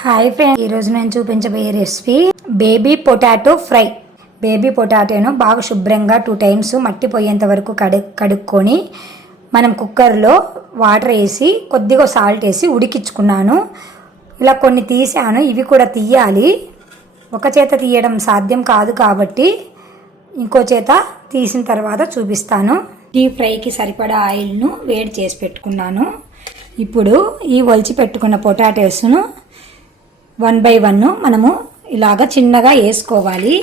Hi friends, ఈరోజు నేను చూపించబోయే recipe baby potato fry. Baby పొటాటోను బాగా శుభ్రంగా 2 టైమ్స్ మట్టి పోయేంత వరకు కడుక్కొని మనం కుక్కర్లో వాటర్ వేసి కొద్దిగా సాల్ట్ వేసి ఉడికించుకున్నాను. ఇలా కొన్ని తీసాను, ఇవి కూడా తీయాలి. ఒక చేత తీయడం సాధ్యం కాదు కాబట్టి ఇంకో చేత తీసిన తర్వాత చూపిస్తాను. డీప్ ఫ్రైకి సరిపడా ఆయిల్ను వేడి చేసి పెట్టుకున్నాను. ఇప్పుడు ఈ ఒలిచి పెట్టుకున్న పొటాటోస్ను 1 by 1 మనము ఇలాగ చిన్నగా వేసుకోవాలి.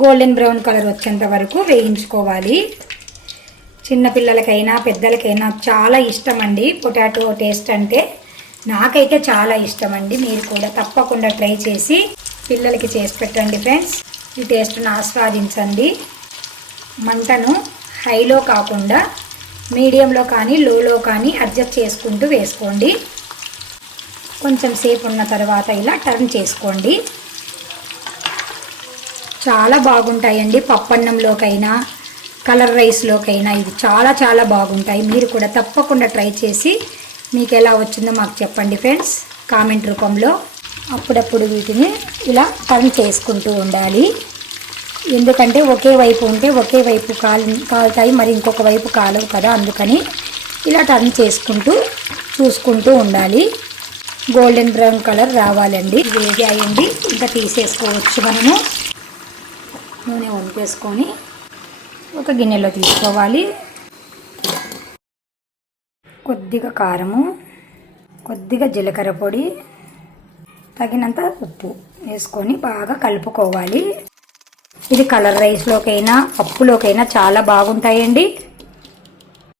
గోల్డెన్ బ్రౌన్ కలర్ వచ్చేంత వరకు వేయించుకోవాలి. చిన్నపిల్లలకైనా పెద్దలకైనా చాలా ఇష్టం అండి పొటాటో టేస్ట్ అంటే. నాకైతే చాలా ఇష్టం అండి. మీరు కూడా తప్పకుండా ట్రై చేసి పిల్లలకి చేసి పెట్టండి ఫ్రెండ్స్. ఈ టేస్ట్ను ఆస్వాదించండి. మంటను హైలో కాకుండా మీడియంలో కానీ లోలో కానీ అడ్జస్ట్ చేసుకుంటూ వేసుకోండి. కొంచెం సేపు ఉన్న తర్వాత ఇలా టర్న్ చేసుకోండి. చాలా బాగుంటాయండి. పప్పన్నంలోకైనా కలర్ రైస్లోకైనా ఇది చాలా చాలా బాగుంటాయి. మీరు కూడా తప్పకుండా ట్రై చేసి మీకు ఎలా వచ్చిందో మాకు చెప్పండి ఫ్రెండ్స్ కామెంట్ రూపంలో. అప్పుడప్పుడు వీటిని ఇలా టర్న్ చేసుకుంటూ ఉండాలి. ఎందుకంటే ఒకే వైపు ఉంటే ఒకే వైపు కాలుతాయి, మరి ఇంకొక వైపు కాలవు కదా. అందుకని ఇలా టర్న్ చేసుకుంటూ చూసుకుంటూ ఉండాలి. గోల్డెన్ బ్రౌన్ కలర్ రావాలండి. వేగి అయ్యండి, ఇంకా తీసేసుకోవచ్చు. మనము నూనె వంపేసుకొని ఒక గిన్నెలో తీసుకోవాలి. కొద్దిగా కారము, కొద్దిగా జీలకర్ర పొడి, తగినంత ఉప్పు వేసుకొని బాగా కలుపుకోవాలి. ఇది కలర్ రైస్లోకైనా పప్పులోకైనా చాలా బాగుంటాయండి.